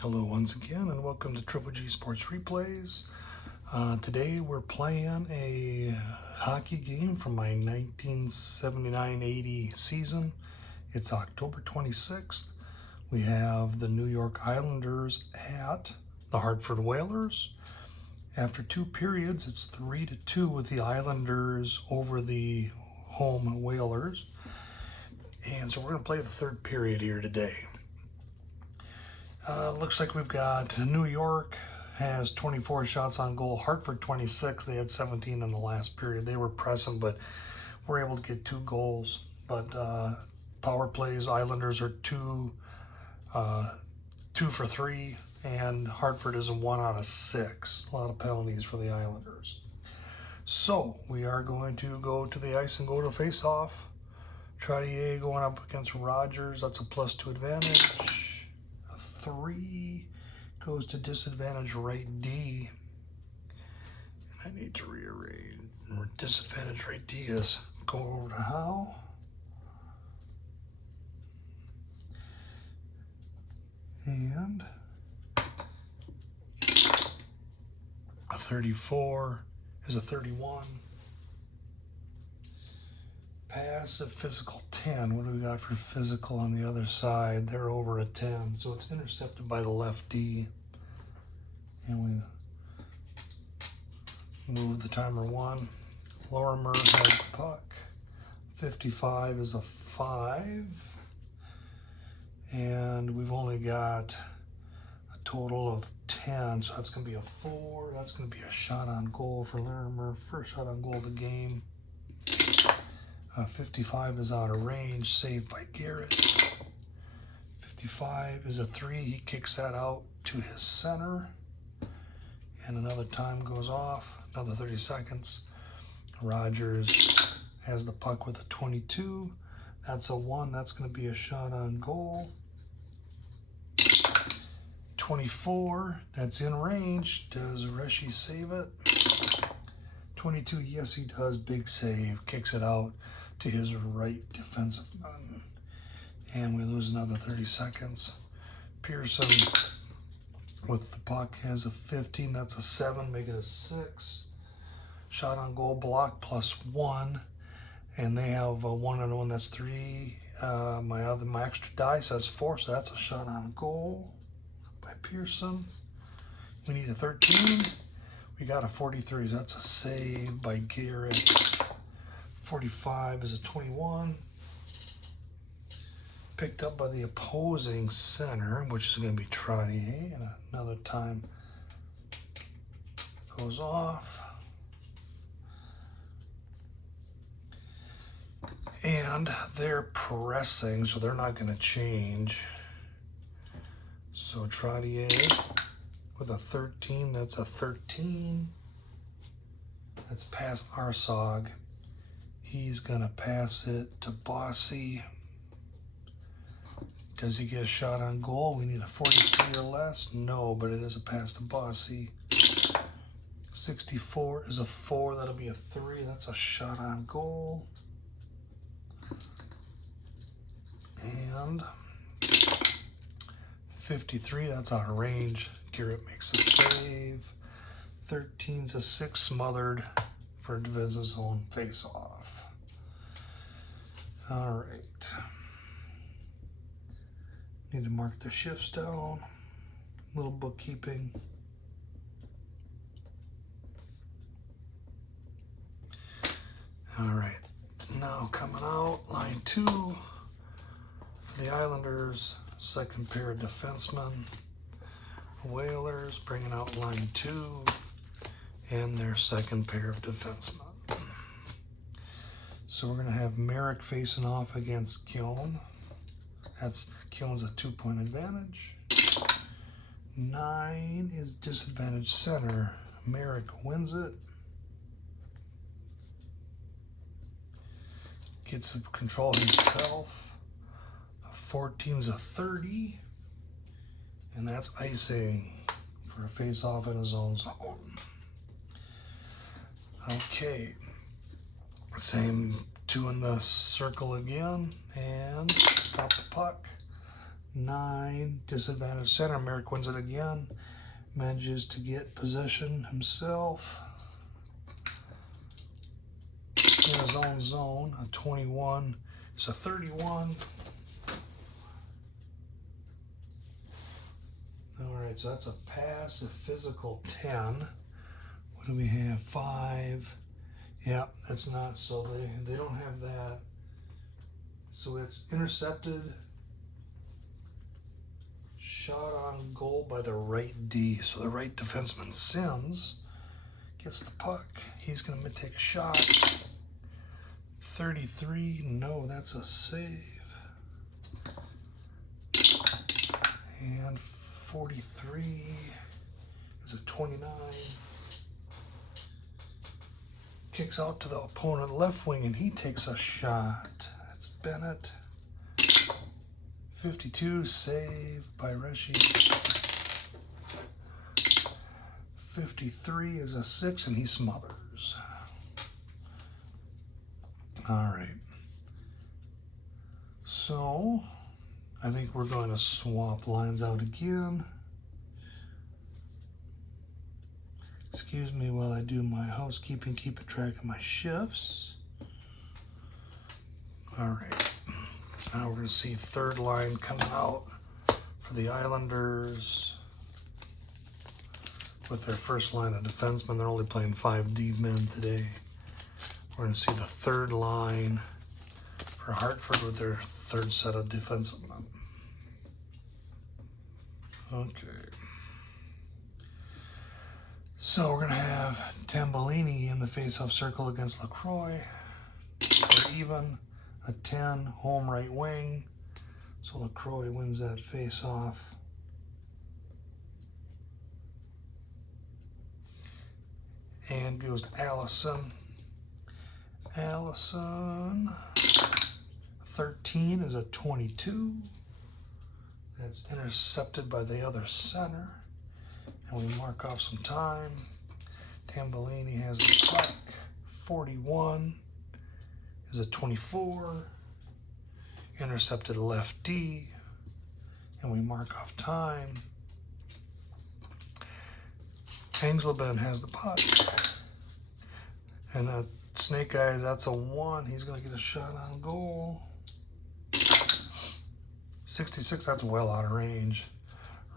Hello once again and welcome to Triple G Sports Replays. Today we're playing a hockey game from my 1979-80 season. It's October 26th. We have the New York Islanders at the Hartford Whalers. After two periods, it's 3-2 with the Islanders over the home Whalers. And so we're going to play the third period here today. Looks like we've got New York has 24 shots on goal, Hartford 26. They had 17 in the last period. They were pressing, but were able to get 2 goals. But power plays, Islanders are 2 for 3, and Hartford is a 1 out of 6. A lot of penalties for the Islanders. So we are going to go to the ice and go to face-off. Trottier going up against Rogers. That's a +2 advantage. 3 goes to disadvantage right D. I need to rearrange. Disadvantage right D is go over to Howe. And a 34 is a 31. Passive physical 10. What do we got for physical on the other side? They're over a 10, so it's intercepted by the left D. And we move the timer 1. Lorimer has the puck. 55 is a 5. And we've only got a total of 10, so that's going to be a 4. That's going to be a shot on goal for Lorimer. First shot on goal of the game. 55 is out of range, saved by Garrett. 55 is a 3. He kicks that out to his center. And another time goes off, another 30 seconds. Rogers has the puck with a 22. That's a 1. That's going to be a shot on goal. 24, that's in range. Does Reshi save it? 22, yes he does. Big save. Kicks it out to his right defensive man. And we lose another 30 seconds. Pearson with the puck has a 15. That's a 7. Make it a 6. Shot on goal block +1. And they have a 1 and 1. That's 3. My extra die says 4. So that's a shot on goal by Pearson. We need a 13. We got a 43. That's a save by Garrett. 45 is a 21. Picked up by the opposing center, which is going to be Trottier. And another time goes off. And they're pressing, so they're not going to change. So Trottier with a 13, that's a 13. That's past Arsog. He's going to pass it to Bossy. Does he get a shot on goal? We need a 43 or less. No, but it is a pass to Bossy. 64 is a 4. That'll be a 3. That's a shot on goal. And 53, that's out of range. Garrett makes a save. 13's a 6 smothered for a division zone face-off. All right. Need to mark the shifts down. Little bookkeeping. All right. Now coming out, line 2 for the Islanders. Second pair of defensemen. Whalers bringing out line 2 and their second pair of defensemen. So we're going to have Merrick facing off against Keown. Keown's a 2-point advantage. 9 is disadvantage center. Merrick wins it. Gets to control himself. 14's a 30. And that's icing for a face-off in his own zone. Okay. Same 2 in the circle again. And pop the puck. 9, disadvantage center. Merrick wins it again. Manages to get possession himself. In his own zone, a 21. It's a 31. All right, so that's a pass, a physical 10. What do we have? 5. Yeah, that's not, so they don't have that. So it's intercepted, shot on goal by the right D. So the right defenseman, Sims, gets the puck. He's going to take a shot. 33, no, that's a save. And 43 is a 29. Kicks out to the opponent left wing and he takes a shot. That's Bennett. 52, save by Reshi. 53 is a 6 and he smothers. All right. So I think we're going to swap lines out again. Excuse me while I do my housekeeping, keep a track of my shifts. All right, now we're going to see third line coming out for the Islanders with their first line of defensemen. They're only playing 5 D men today. We're going to see the third line for Hartford with their third set of defensemen. Okay. So we're going to have Tambellini in the face-off circle against LaCroix. They're even, a 10, home right wing. So LaCroix wins that face-off. And goes to Allison. Allison, 13 is a 22. That's intercepted by the other center. And we mark off some time. Tambellini has the puck. 41 is a 24. Intercepted left D. And we mark off time. Angsleben has the puck. And that Snake Eyes, that's a 1. He's going to get a shot on goal. 66, that's well out of range.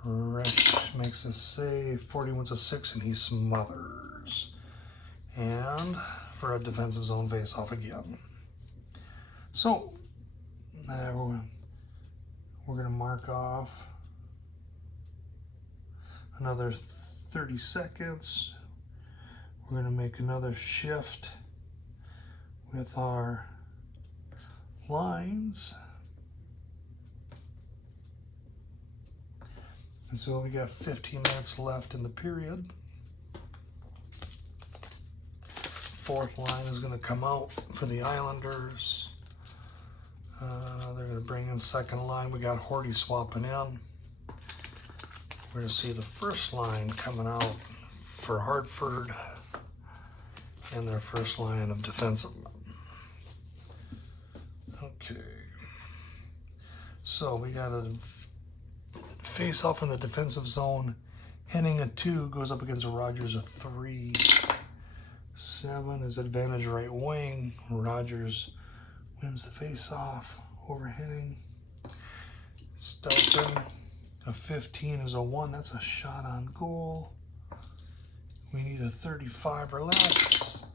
Resch makes a save. 41's a 6, and he smothers. And for a defensive zone face-off again. So, we're going to mark off another 30 seconds. We're going to make another shift with our lines. And so we got 15 minutes left in the period. Fourth line is going to come out for the Islanders. They're going to bring in second line. We got Horty swapping in. We're going to see the first line coming out for Hartford and their first line of defensive. Okay. So we got a face off in the defensive zone. Henning a 2 goes up against Rogers a 3. 7 is advantage right wing. Rogers wins the face off over Henning. Stelton a 15 is a 1. That's a shot on goal. We need a 35 or less.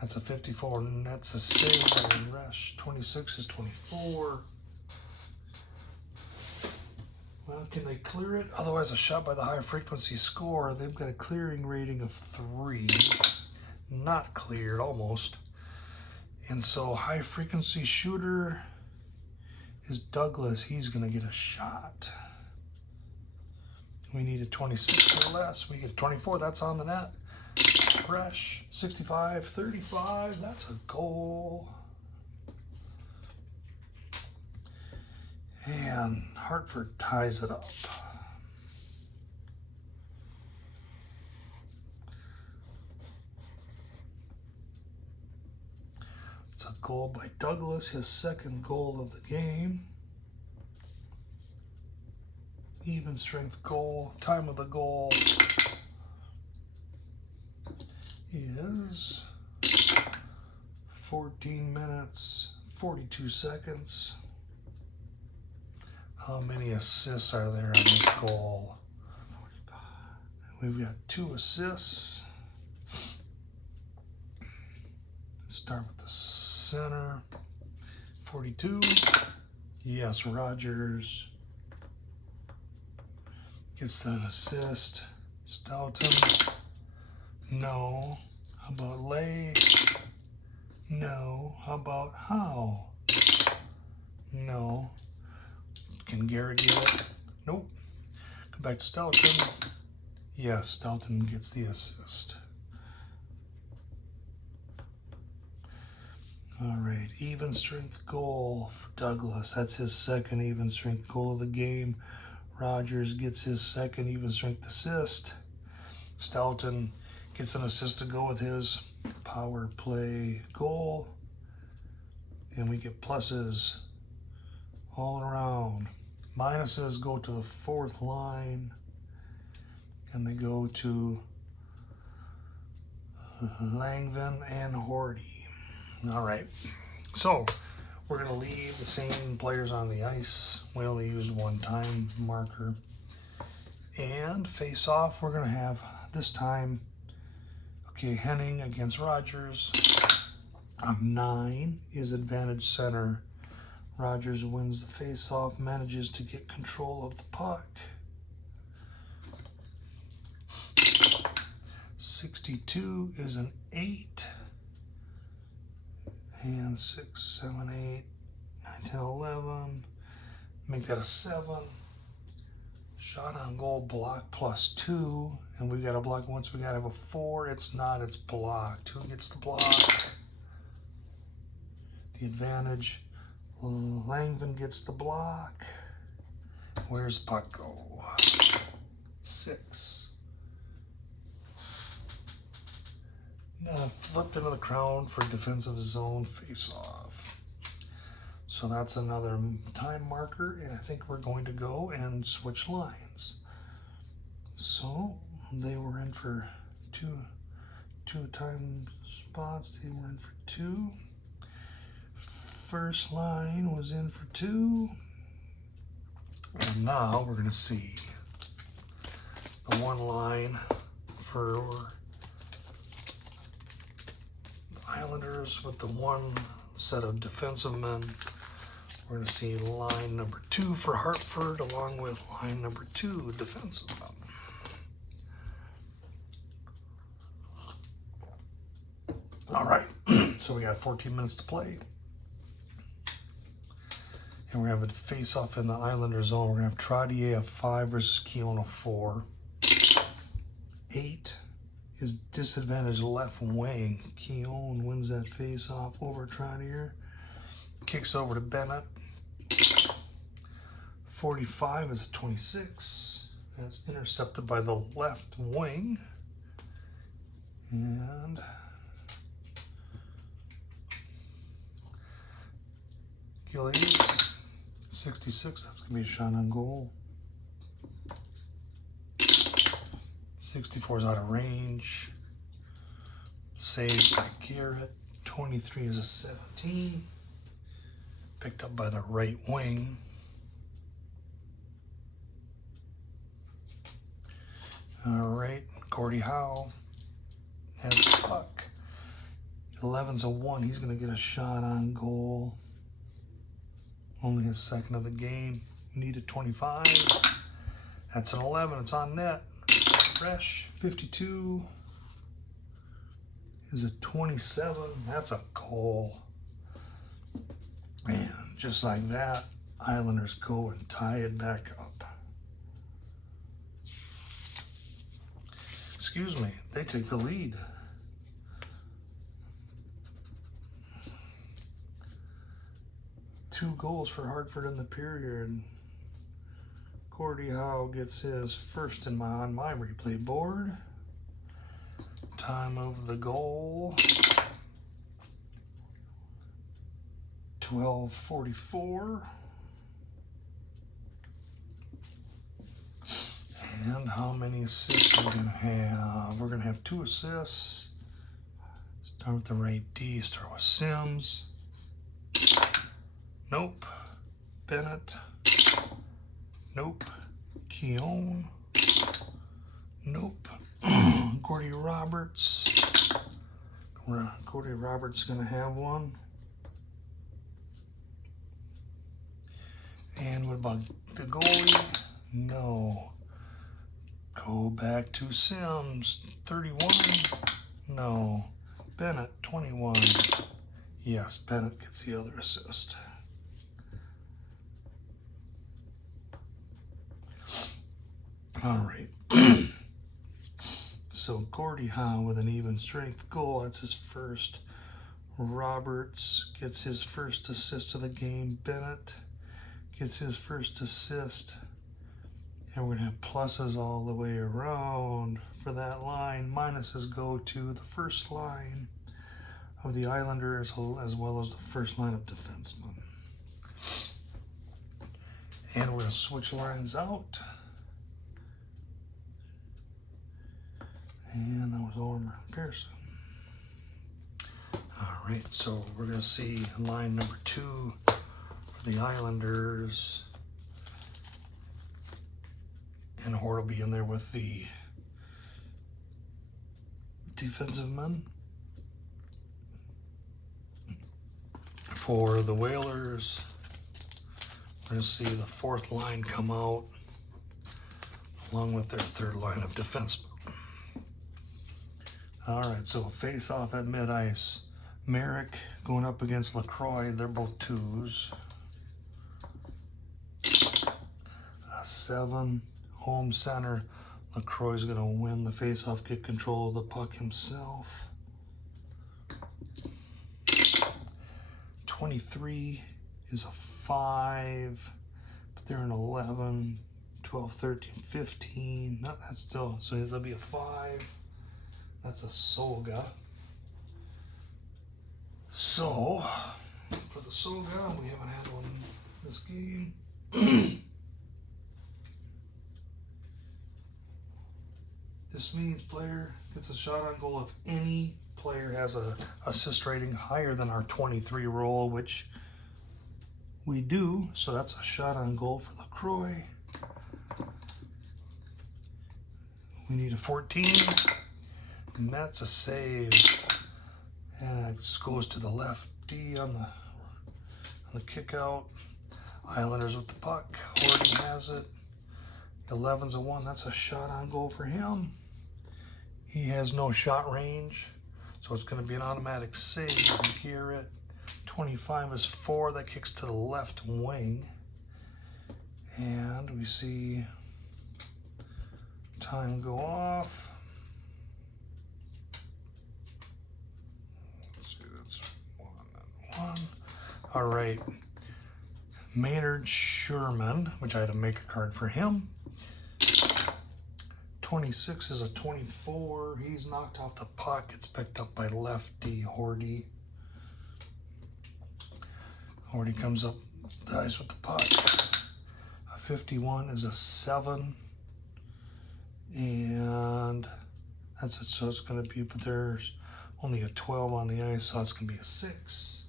That's a 54 and that's a save by Resch. 26 is 24. Well, can they clear it? Otherwise, a shot by the high frequency score. They've got a clearing rating of 3. Not cleared, almost. And so high frequency shooter is Douglas. He's going to get a shot. We need a 26 or less. We get 24. That's on the net. Fresh. 65, 35. That's a goal. And Hartford ties it up. It's a goal by Douglas, his second goal of the game. Even strength goal. Time of the goal is 14 minutes, 42 seconds. How many assists are there on this goal? We've got 2 assists. Let's start with the center. 42. Yes, Rogers gets an assist. Stoughton. No. How about Lay? No. How about Howe? No. Can Garrett get it? Nope. Go back to Stoughton. Yes, Stoughton gets the assist. All right, even strength goal for Douglas. That's his second even strength goal of the game. Rogers gets his second even strength assist. Stoughton gets an assist to go with his power play goal. And we get pluses all around. Minuses go to the 4th line. And they go to Langvin and Horty. All right, so we're going to leave the same players on the ice. We only used 1 time marker. And face off, we're going to have this time, okay, Henning against Rogers. 9 is advantage center. Rogers wins the face off, manages to get control of the puck. 62 is an 8. And 6, 7, 8, 9, 10, 11. Make that a 7. Shot on goal block +2. And we've got a block once. We got to have a 4. It's not, it's blocked. Who gets the block? The advantage. Langvin gets the block. Where's the puck go? 6. Flipped into the crown for defensive zone face-off. So that's another time marker, and I think we're going to go and switch lines. So they were in for two time spots. They were in for 2. First line was in for 2. And now we're going to see the 1 line for Islanders with the 1 set of defensive men. We're going to see line number 2 for Hartford along with line number 2 defensive men. All right, so we got 14 minutes to play. And we're going to have a face-off in the Islander zone. We're going to have Trottier of 5 versus Keown of 4. 8. His disadvantage left wing. Keown wins that face-off over Trottier. Kicks over to Bennett. 45 is a 26. That's intercepted by the left wing. And Gillies, 66. That's going to be a shot on goal. 64 is out of range. Saved by Garrett. 23 is a 17. Picked up by the right wing. All right, Gordie Howe has the puck. 11's a 1. He's going to get a shot on goal. Only his second of the game. Needed 25. That's an 11. It's on net. Fresh 52 is a 27. That's a goal. And just like that, Islanders go and tie it back up. Excuse me, they take the lead. Two goals for Hartford in the period. Gordie Howe gets his first on my replay board. Time of the goal, 12:44. And how many assists are we going to have? We're going to have 2 assists. Start with the right D. Start with Sims. Nope. Bennett. Nope. Keown. Nope. Gordy Roberts. Gordy Roberts going to have 1. And what about the goalie? No. Go back to Sims. 31. No. Bennett, 21. Yes, Bennett gets the other assist. All right. So Gordie Howe with an even strength goal. That's his first. Roberts gets his first assist of the game. Bennett gets his first assist. And we're going to have pluses all the way around for that line. Minuses go to the first line of the Islanders as well as the first line of defensemen. And we're going to switch lines out. And that was Ormer Pearson. All right, so we're going to see line number 2 for the Islanders. And Hort will be in there with the defensive men. For the Whalers, we're going to see the 4th line come out along with their 3rd line of defensemen. All right, so face off at mid-ice. Merrick going up against LaCroix. They're both 2s. 7. Home center. LaCroix is going to win the face-off, get control of the puck himself. 23 is a 5, but they're an 11, 12, 13, 15. No, that's still, so there'll be a 5. That's a Solga. So, for the Solga, we haven't had one this game. This means player gets a shot on goal if any player has a assist rating higher than our 23 roll, which we do. So that's a shot on goal for LaCroix. We need a 14. And that's a save, and it goes to the left D on the kick out. Islanders with the puck. Horty has it. 11's a 1. That's a shot on goal for him. He has no shot range, so it's going to be an automatic save. You can hear it. 25 is 4. That kicks to the left wing, and we see time go off. That's 1 and 1. All right. Maynard Sherman, which I had to make a card for him. 26 is a 24. He's knocked off the puck. It's picked up by lefty Horty. Horty comes up the ice with the puck. A 51 is a 7. And that's it. So it's going to be, but there's only a 12 on the ice, so it's going to be a 6.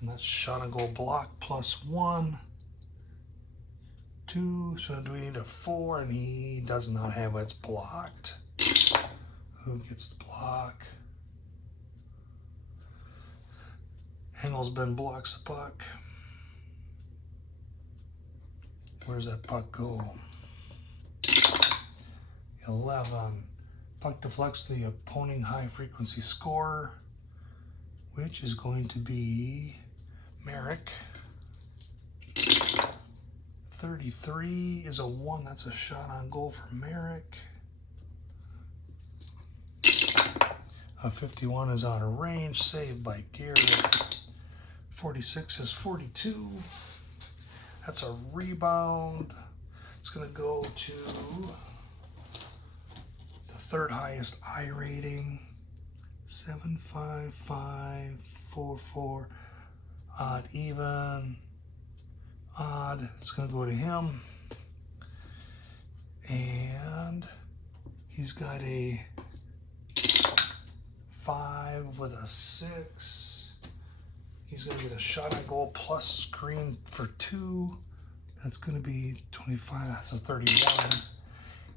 And that's shot and goal block plus 1. 2, so do we need a 4? And he does not have it. It's blocked. Who gets the block? Hengelsman blocks the puck. Where's that puck go? 11. Puck deflects the opposing high frequency scorer, which is going to be Merrick. 33 is a 1. That's a shot on goal for Merrick. A 51 is out of range, saved by Garrett. 46 is 42. That's a rebound. It's going to go to the 3rd highest I rating. 75544. Odd, even. Odd. It's going to go to him. And He's got a 5 with a 6. He's going to get a shot on goal plus screen for 2. That's going to be 25. That's a 31.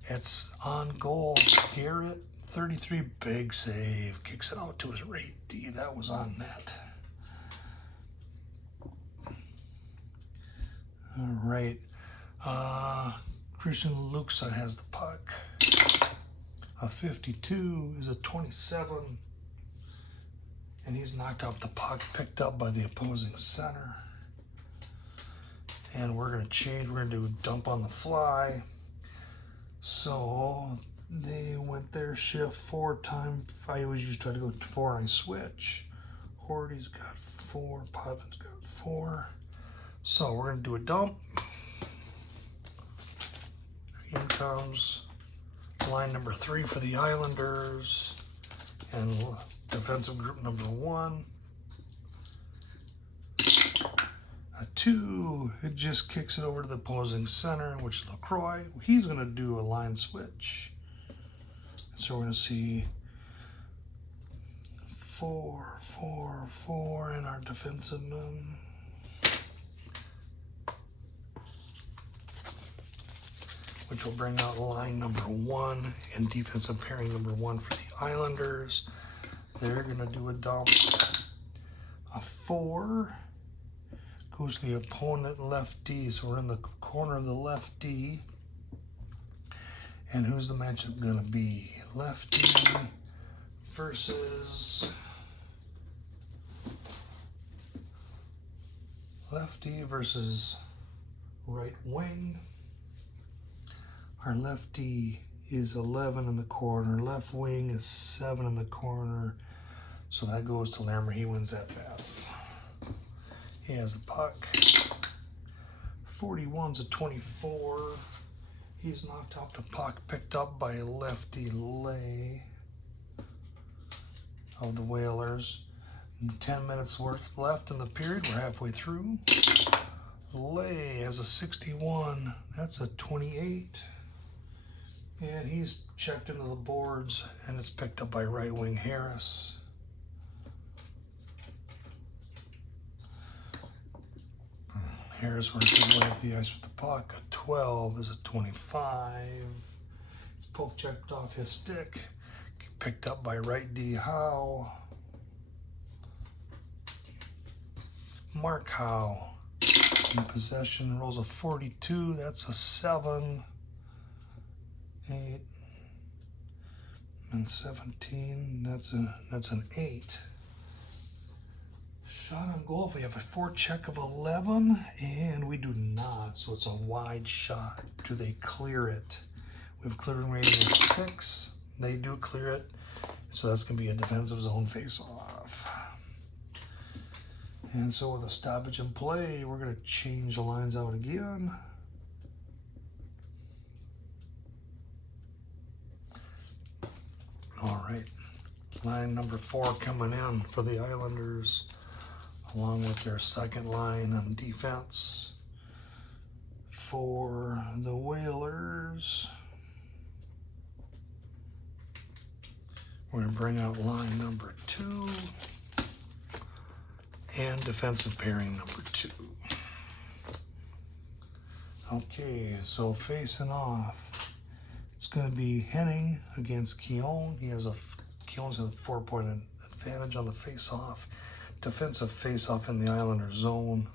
It's on goal. Garrett, 33, big save. Kicks it out to his right D. That was on net. All right. Christian Luxa has the puck. A 52 is a 27. And he's knocked off the puck, picked up by the opposing center. And we're going to change. We're going to do a dump on the fly. So they went their shift 4 times. I always used to try to go 4 and I switch. Horty's got 4. Podvin's got 4. So we're going to do a dump. Here comes line number 3 for the Islanders. And defensive group number 1. A 2, it just kicks it over to the opposing center, which is LaCroix. He's going to do a line switch. So we're going to see 4, 4, 4 in our defensive men. Which will bring out line number 1 and defensive pairing number 1 for the Islanders. They're going to do a dump. A 4 goes to the opponent left D. So we're in the corner of the left D. And who's the matchup going to be? Left D versus right wing. Our left D is 11 in the corner. Left wing is 7 in the corner. So that goes to Lammer. He wins that battle. He has the puck. 41's a 24. He's knocked off the puck, picked up by lefty Lay of the Whalers. 10 minutes worth left in the period. We're halfway through. Lay has a 61. That's a 28. And he's checked into the boards, and it's picked up by right wing Harris. Harris works his way up the ice with the puck. A 12 is a 25. It's poke checked off his stick. Picked up by right D Howe. Mark Howe in possession, rolls a 42. That's a 7. 8 and 17. That's an 8. Shot on goal. If we have a forecheck of 11, and we do not, so it's a wide shot. Do they clear it? We have clearing rating of 6. They do clear it, so that's going to be a defensive zone face-off. And so with a stoppage in play, we're going to change the lines out again. All right, line number 4 coming in for the Islanders, along with their second line on defense. For the Whalers, we're going to bring out line number 2 and defensive pairing number 2. Okay, so facing off, it's going to be Henning against Keown. Keown's a 4-point advantage on the face-off. Defensive face-off in the Islander zone.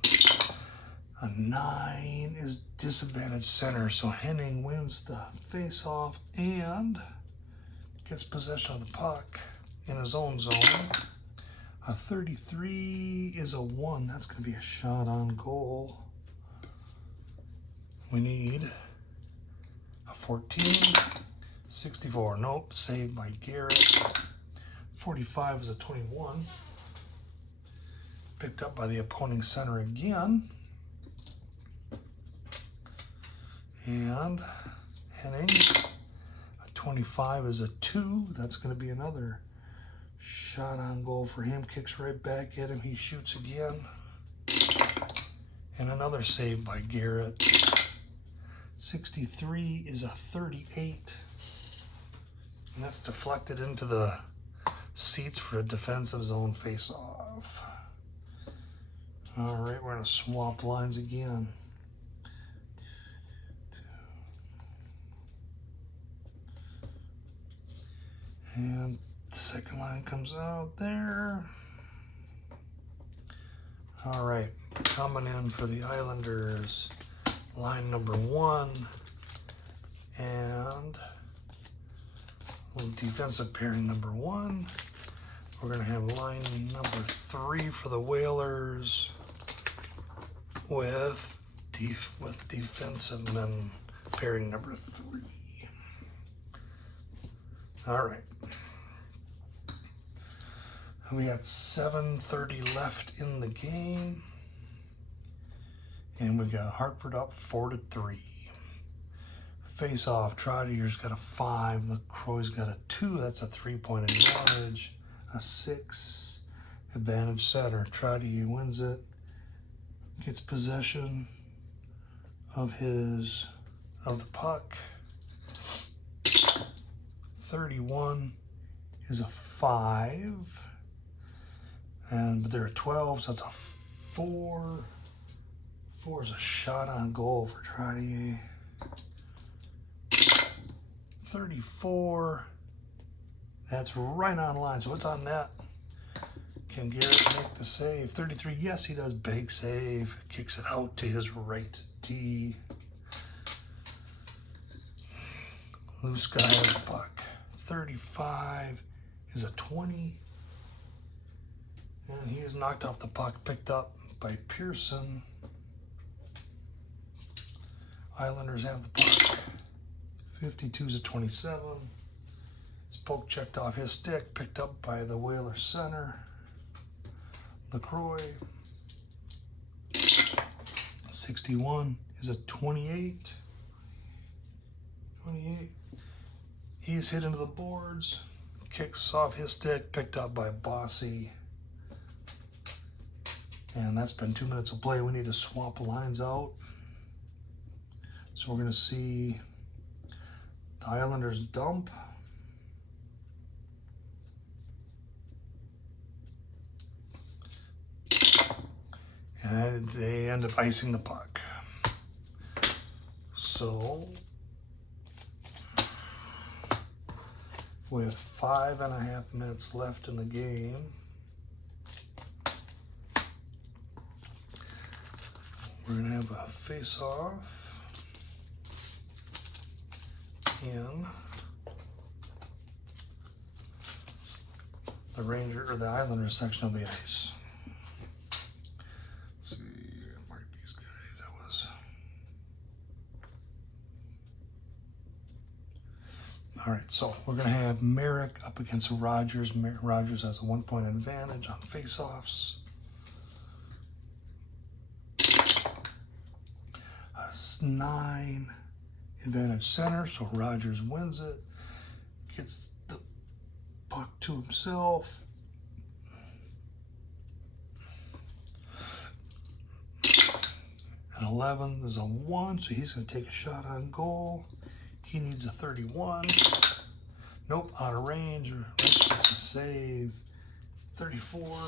A 9 is disadvantaged center, so Henning wins the face-off and gets possession of the puck in his own zone. A 33 is a 1. That's going to be a shot on goal. We need a 14, 64, nope, saved by Garrett. 45 is a 21. Picked up by the opposing center again. And Henning, a 25 is a 2. That's going to be another shot on goal for him. Kicks right back at him. He shoots again. And another save by Garrett. 63 is a 38. And that's deflected into the seats for a defensive zone face-off. All right, we're gonna swap lines again. And the second line comes out there. All right, coming in for the Islanders, line number 1 and defensive pairing number 1. We're gonna have line number 3 for the Whalers with defensive men pairing number 3. All right. We got 7:30 left in the game, and we got Hartford up 4-3. Face-off, Trottier's got a 5, LaCroix's got a 2. That's a 3-point advantage. A 6 advantage setter. Trottier wins it, gets possession of the puck. 31 is a 5. But they're a 12, so that's a 4. 4 is a shot on goal for Trottier. 34, that's right on line, so it's on net. Can Garrett make the save? 33, yes he does, big save. Kicks it out to his right D. Loose guy has a puck. 35 is a 20. And he is knocked off the puck, picked up by Pearson. Islanders have the puck. 52 is a 27. His poke checked off his stick, picked up by the Whalers center. LaCroix. 61 is a 28. 28. He's hit into the boards. Kicks off his stick, picked up by Bossy. And that's been 2 minutes of play. We need to swap lines out. So we're going to see the Islanders dump. And they end up icing the puck. So with 5.5 minutes left in the game, we're going to have a face-off in the the Islanders section of the ice. Let's see, mark these guys. That was all right. So we're going to have Merrick up against Rogers. Rogers has a 1-point advantage on face-offs. 9 advantage center, so Rogers wins it, gets the puck to himself. And 11 is a 1, so he's going to take a shot on goal. He needs a 31. Nope, out of range. Gets a save. 34.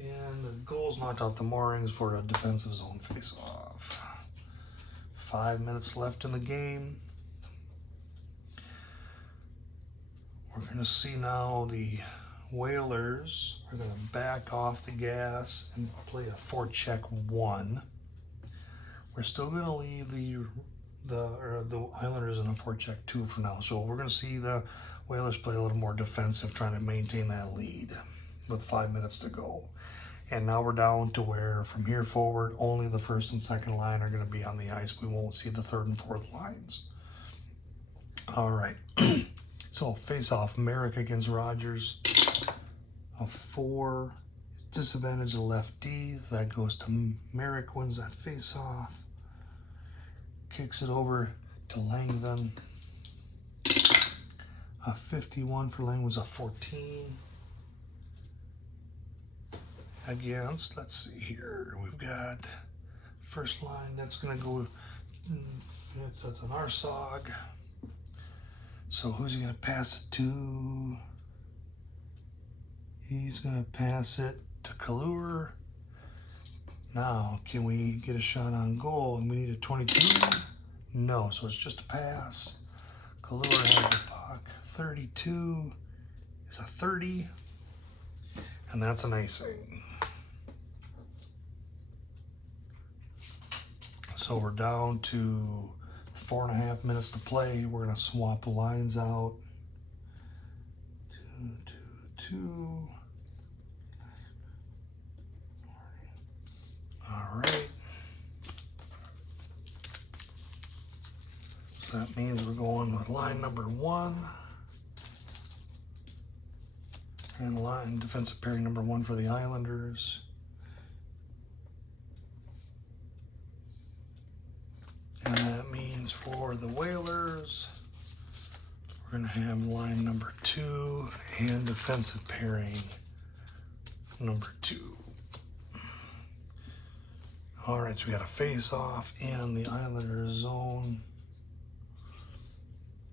And the goal's knocked off the moorings for a defensive zone face-off. 5 minutes left in the game. We're going to see now the Whalers are going to back off the gas and play a forecheck 1. We're still going to leave the Islanders in a forecheck 2 for now. So we're going to see the Whalers play a little more defensive, trying to maintain that lead with 5 minutes to go. And now we're down to where from here forward, only the first and second line are going to be on the ice. We won't see the third and fourth lines. All right. So face-off, Merrick against Rogers. A 4. Disadvantage of left D. That goes to Merrick, wins that face-off. Kicks it over to Langvin. A 51 for Langvin's a 14. Against, let's see here, we've got first line, that's going to go, that's an Arsog. So who's he going to pass it to? He's going to pass it to Kallur. Now, can we get a shot on goal? And we need a 22? No, so it's just a pass. Kallur has the puck. 32 is a 30. And that's an icing. So we're down to 4.5 minutes to play. We're going to swap the lines out. 2, 2, 2. All right. So that means we're going with line number 1. And line defensive pairing number 1 for the Islanders. And that means for the Whalers, we're going to have line number 2 and defensive pairing number 2. All right, so we got a face-off in the Islanders zone.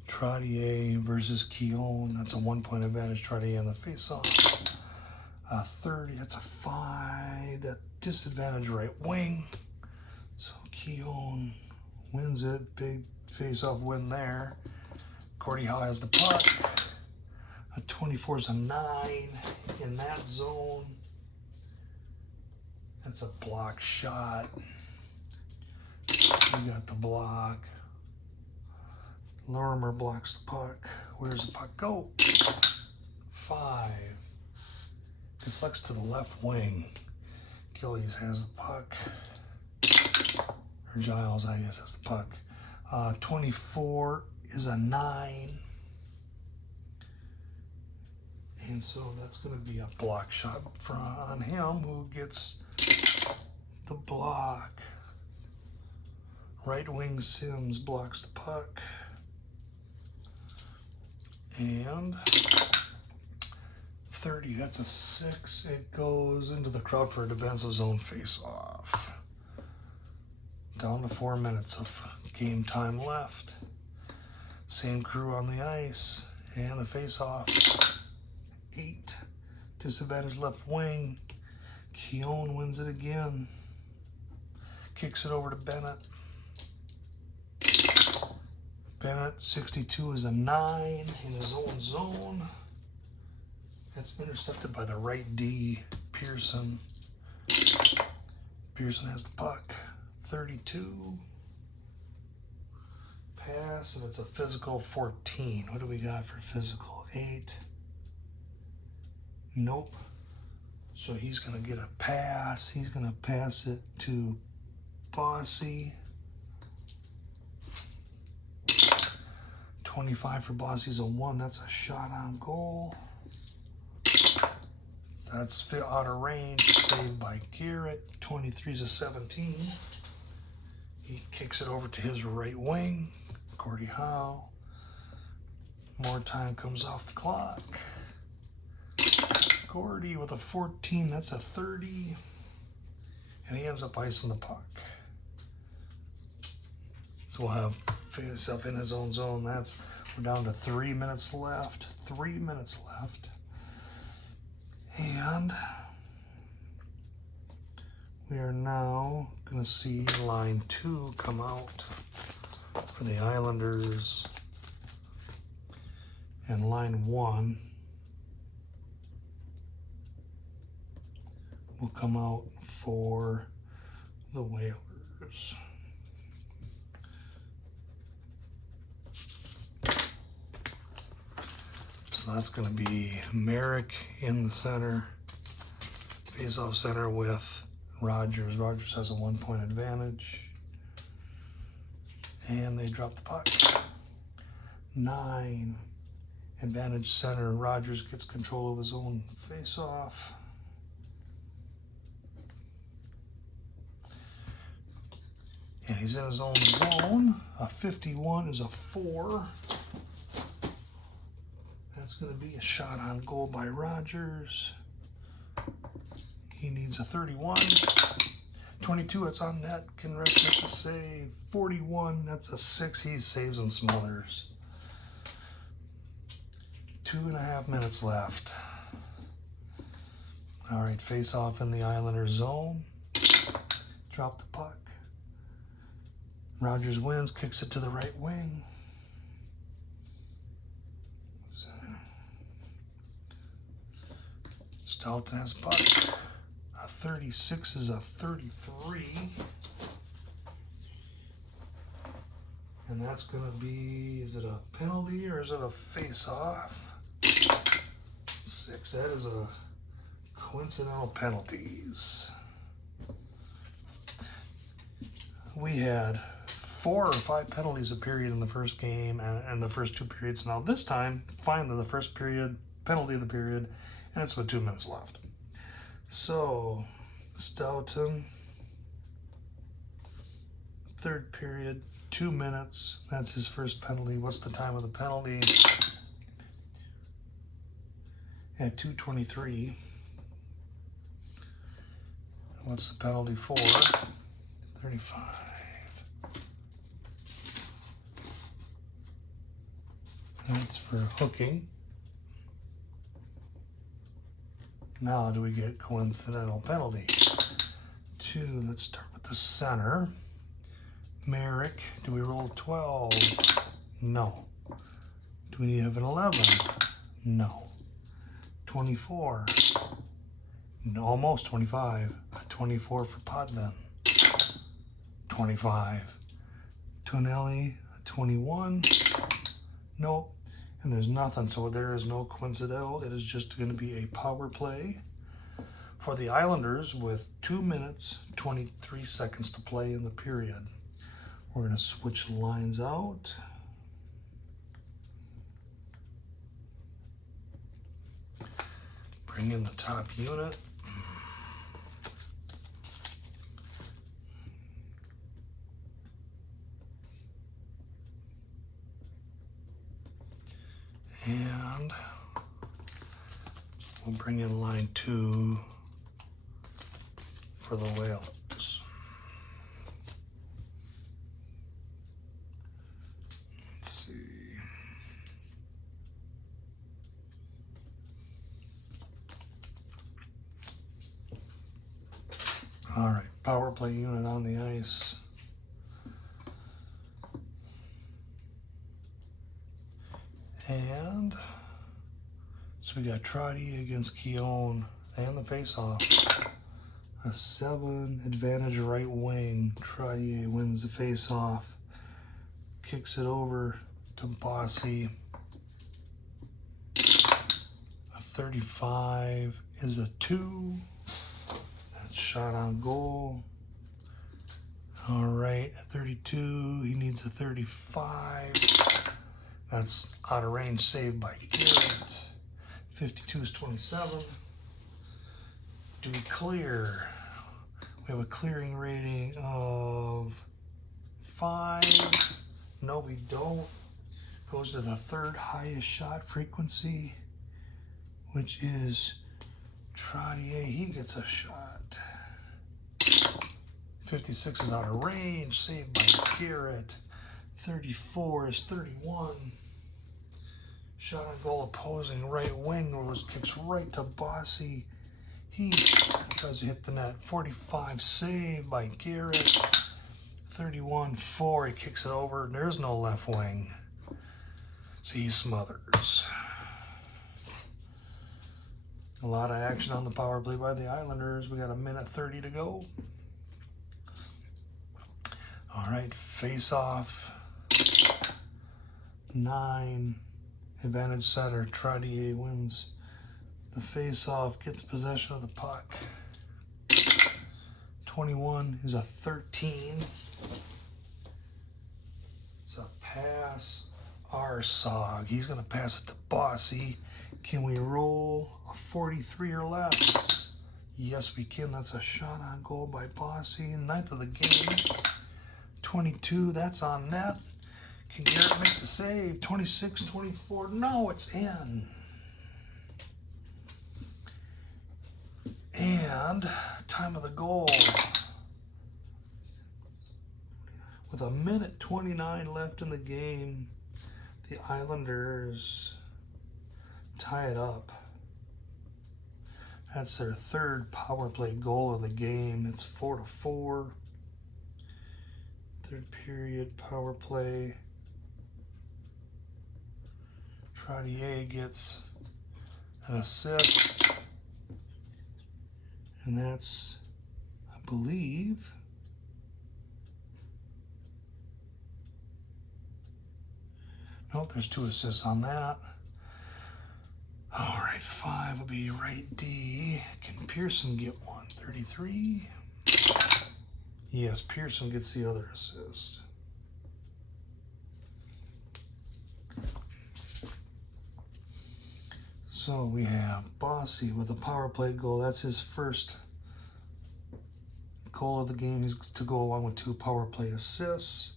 Trottier versus Keown. That's a 1-point advantage. Trottier on the face-off. 30, that's a 5. That disadvantage right wing. So Keown wins it. Big face-off win there. Gordie Howe has the puck. A 24 is a 9 in that zone. That's a block shot. We got the block. Lorimer blocks the puck. Where's the puck go? 5. Deflects to the left wing. Gillies has the puck. Or Giles, I guess, has the puck. 24 is a 9. And so that's going to be a block shot on him, who gets the block. Right wing Sims blocks the puck. And 30, that's a 6. It goes into the crowd for a defensive zone face-off. Down to 4 minutes of game time left. Same crew on the ice. And the face-off. 8. Disadvantage left wing. Keown wins it again. Kicks it over to Bennett. Bennett, 62 is a 9 in his own zone. That's intercepted by the right D, Pearson. Pearson has the puck. 32. Pass, and it's a physical 14. What do we got for physical? 8. Nope. So he's going to get a pass. He's going to pass it to Bossy. 25 for Bossy's a 1. That's a shot on goal. That's out of range. Saved by Garrett. 23 is a 17. He kicks it over to his right wing. Gordie Howe. More time comes off the clock. Gordie with a 14. That's a 30. And he ends up icing the puck. So we'll have himself in his own zone. We're down to 3 minutes left. 3 minutes left. And we are now going to see line 2 come out for the Islanders. And line 1 will come out for the Whalers. So that's going to be Merrick in the center, face-off center with Rogers. Rogers has a 1-point advantage. And they drop the puck. 9, advantage center. Rogers gets control of his own face-off. And he's in his own zone. A 51 is a 4. That's going to be a shot on goal by Rogers. He needs a 31. 22, it's on net. Can make the save. 41, that's a 6. He saves and smothers. 2.5 minutes left. All right, face off in the Islanders zone. Drop the puck. Rogers wins, kicks it to the right wing. Stoughton has puck. A 36 is a 33. And that's going to be, is it a penalty or is it a face-off? 6, that is a coincidental penalties. We had 4 or 5 penalties a period in the first game and the first 2 periods. Now this time, finally the first period, penalty of the period, and it's with 2 minutes left. So, Stoughton, third period, 2 minutes. That's his first penalty. What's the time of the penalty? At 2:23. What's the penalty for? 35. That's for hooking. Now do we get coincidental penalty? 2, let's start with the center. Merrick, do we roll 12? No. Do we need to have an 11? No. 24. No, almost 25. 24 for Potvin. 25. Tonelli, 21. Nope. And there's nothing, so there is no coincidental. It is just going to be a power play for the Islanders with 2 minutes, 23 seconds to play in the period. We're going to switch lines out. Bring in the top unit. And we'll bring in line 2 for the Whalers. Let's see. All right, power play unit on the ice. And so we got Trottier against Keown and the face-off. A 7 advantage right wing. Trottier wins the face-off. Kicks it over to Bossy. A 35 is a 2. That's shot on goal. All right, 32, he needs a 35. That's out of range, saved by Garrett. 52 is 27. Do we clear? We have a clearing rating of 5. No, we don't. Goes to the 3rd highest shot frequency, which is Trottier. He gets a shot. 56 is out of range, saved by Garrett. 34 is 31. Shot on goal opposing right wing kicks right to Bossy. He tries to hit the net. 45 saved by Garrett. 31-4, he kicks it over. There's no left wing. So he smothers. A lot of action on the power play by the Islanders. We got 1:30 to go. All right, face off. 9, advantage center. Trottier wins the face off, gets possession of the puck. 21 is a 13. It's a pass. Arsog, he's going to pass it to Bossy. Can we roll a 43 or less? Yes, we can. That's a shot on goal by Bossy. 9th of the game. 22, that's on net. Can Garrett make the save? 26-24. No, it's in. And time of the goal. With 1:29 left in the game, the Islanders tie it up. That's their third power play goal of the game. It's 4-4. Third period power play. Trottier gets an assist. And that's, I believe, nope, there's 2 assists on that. All right, 5 will be right D. Can Pearson get one? 33. Yes, Pearson gets the other assist. So we have Bossy with a power play goal. That's his first goal of the game. He's to go along with 2 power play assists.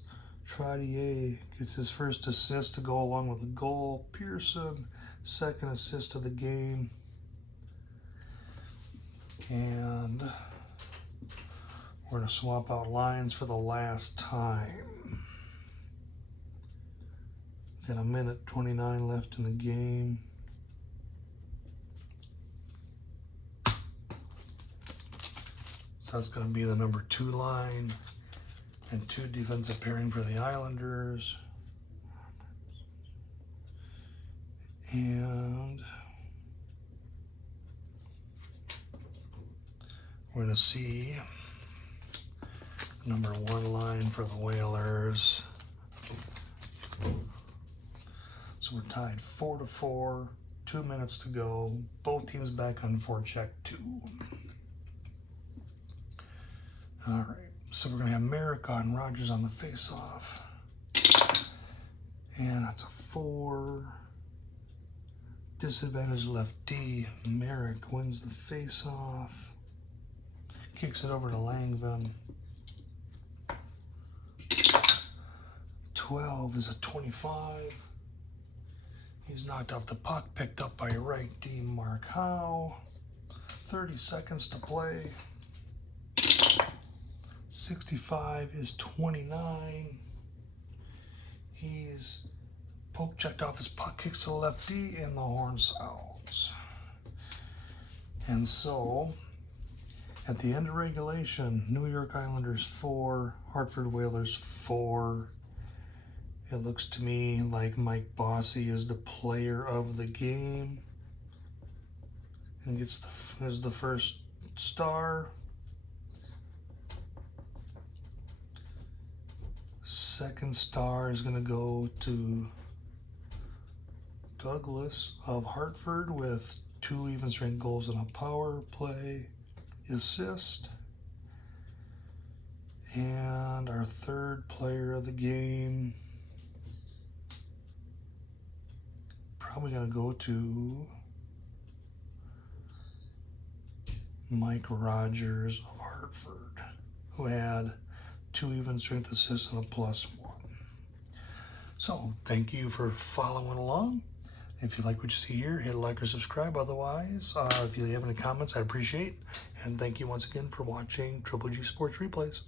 Trottier gets his first assist to go along with a goal. Pearson, second assist of the game. And we're going to swap out lines for the last time. Got a minute 29 left in the game. So that's going to be the number 2 line and 2 defensive pairing for the Islanders. And we're going to see number 1 line for the Whalers. So we're tied 4-4, 2 minutes to go. Both teams back on forecheck 2. All right, so we're going to have Merrick on Rogers on the face-off. And that's a 4. Disadvantage left D. Merrick wins the face-off. Kicks it over to Langvin. 12 is a 25. He's knocked off the puck, picked up by right D. Mark Howe. 30 seconds to play. 65 is 29. He's poke checked off his puck, kicks to the left D, and the horn sounds. And so, at the end of regulation, New York Islanders 4, Hartford Whalers 4. It looks to me like Mike Bossy is the player of the game and gets the first star. Second star is going to go to Douglas of Hartford with 2 even strength goals and a power play assist. And our third player of the game, probably going to go to Mike Rogers of Hartford, who had 2 even strength assists and a +1. So thank you for following along. If you like what you see here, hit like or subscribe. Otherwise, if you have any comments, I'd appreciate. And thank you once again for watching Triple G Sports Replays.